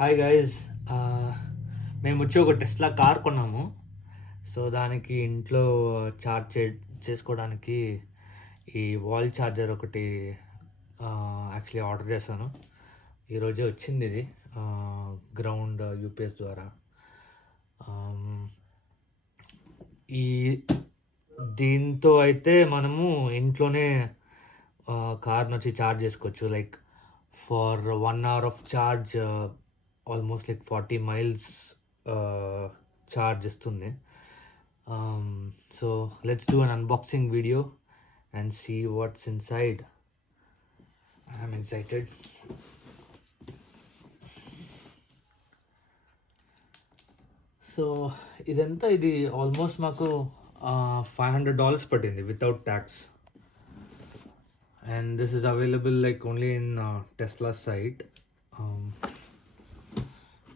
Hi guys. మేము వచ్చి ఒక టెస్లా కార్ కొన్నాము. సో దానికి ఇంట్లో ఛార్జ్ చేసుకోవడానికి ఈ వాల్ ఛార్జర్ ఒకటి యాక్చువల్లీ ఆర్డర్ చేశాను. ఈరోజే వచ్చింది ఇది గ్రౌండ్ యూపీఎస్ ద్వారా. ఈ దీంతో అయితే మనము ఇంట్లోనే కార్ని వచ్చి ఛార్జ్ చేసుకోవచ్చు. Like for 1 hour of charge, almost like 40 miles charge istundi. So let's do an unboxing video and see what's inside. I'm excited. So idanta idi almost maku $500 patindi without tax. And this is available like only in Tesla site.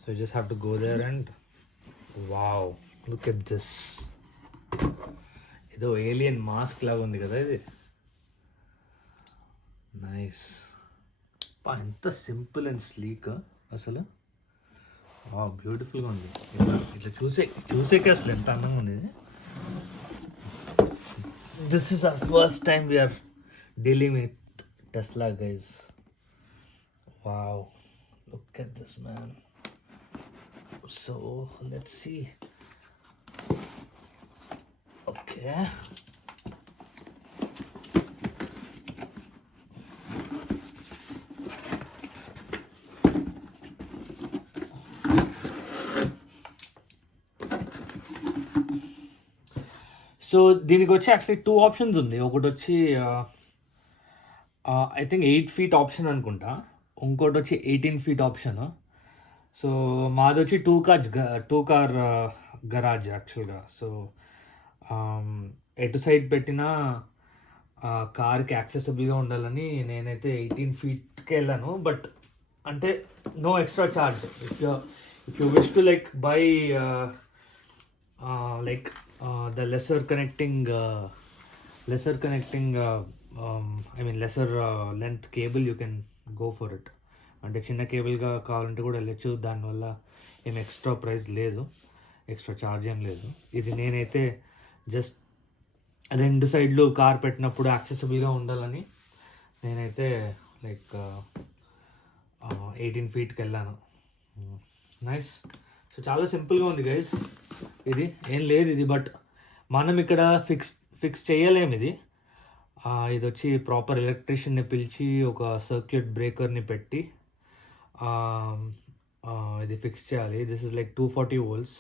So you just have to go there and wow, look at this. Ido alien mask laga undi kada idi. Nice. Pa enta simple and sleek asalu. Wow, beautiful ga undi. Itla chuse aslu enta andanga undi. This is our first time we are dealing with Tesla, guys. Wow, look at this, man. So let's see. Okay, so దీనికి వచ్చి యాక్చువల్లీ 2 ఆప్షన్స్ ఉంది. ఒకటి వచ్చి I think 8 feet option అనుకుంటా, ఇంకోటి వచ్చి 18 feet option. So మాది వచ్చి టూ కార్ గరాజ్ యాక్చువల్గా. సో ఎటు సైడ్ పెట్టినా కార్కి యాక్సెసిబుల్గా ఉండాలని నేనైతే 18 feetకి వెళ్ళాను. బట్ అంటే no extra charge if you wish to like buy like the lesser connecting I mean lesser length cable, you can go for it. అంటే చిన్న కేబుల్గా కావాలంటే కూడా వెళ్ళచ్చు. దానివల్ల ఏం ఎక్స్ట్రా ప్రైస్ లేదు, ఎక్స్ట్రా ఛార్జ్ ఏం లేదు. ఇది నేనైతే జస్ట్ 2 సైడ్లు కార్ పెట్టినప్పుడు యాక్సెసిబుల్గా ఉండాలని నేనైతే లైక్ 18 feetకి వెళ్ళాను. నైస్. సో చాలా సింపుల్గా ఉంది గైస్. ఇది ఏం లేదు ఇది, బట్ మనం ఇక్కడ ఫిక్స్ చేయలేము ఇది. ఇది వచ్చి ప్రాపర్ ఎలక్ట్రీషియన్ని పిలిచి ఒక సర్క్యూట్ బ్రేకర్ని పెట్టి ఇది ఫిక్స్ చేయాలి. This is like 240 volts.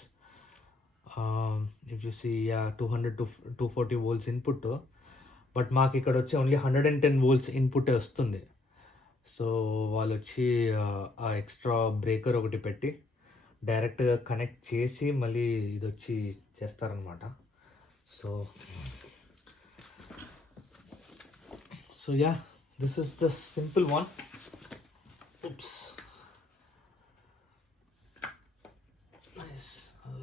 If you see 200 to 240 volts input. But మాకు ఇక్కడ వచ్చి ఓన్లీ 110 volts ఇన్పుటే వస్తుంది. సో వాళ్ళు వచ్చి ఆ ఎక్స్ట్రా బ్రేకర్ ఒకటి పెట్టి డైరెక్ట్గా కనెక్ట్ చేసి మళ్ళీ ఇది వచ్చి చేస్తారనమాట. So yeah, this is the simple one. Oops. Nice.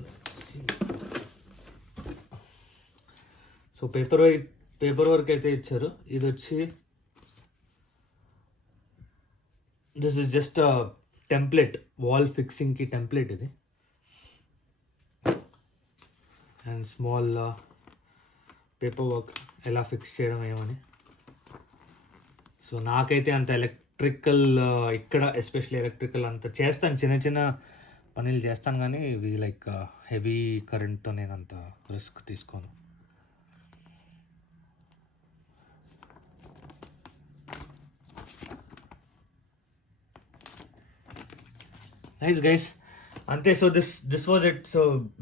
Let's see. So paper work అయితే ఇచ్చారు. ఇది వచ్చి this is just template, wall ఫిక్సింగ్కి టెంప్లెట్ ఇది. అండ్ స్మాల్ పేపర్ వర్క్ ఎలా ఫిక్స్ చేయడం ఏమని. సో నాకైతే అంత ఎలక్ట్రికల్ ఇక్కడ ఎస్పెషల్లీ ఎలక్ట్రికల్ అంత చేస్తాను, చిన్న చిన్న పనులు చేస్తాను, కానీ ఇవి లైక్ హెవీ కరెంట్తో నేను అంత రిస్క్ తీసుకోను. నైస్ గైస్, అంతే. So this was it. So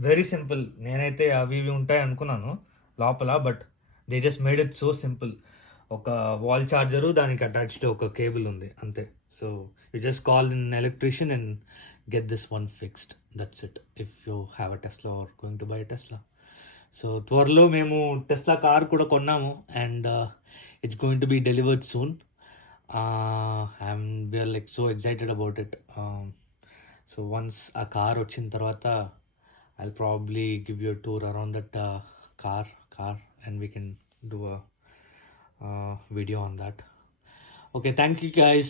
very simple. నేనైతే అవి ఇవి ఉంటాయి అనుకున్నాను లోపల, but they just made it so simple. ఒక వాల్ ఛార్జరు, దానికి అటాచ్డ్ ఒక కేబుల్ ఉంది, అంతే. So you just call in electrician and get this one fixed. That's it if you have a Tesla or going to buy Tesla. So త్వరలో మేము Tesla car కూడా కొన్నాము, and it's going to be delivered soon. We're like so excited about it. So once ఆ car వచ్చిన తర్వాత I'll probably give you a tour around that car and we can do a video on that. Okay, thank you guys.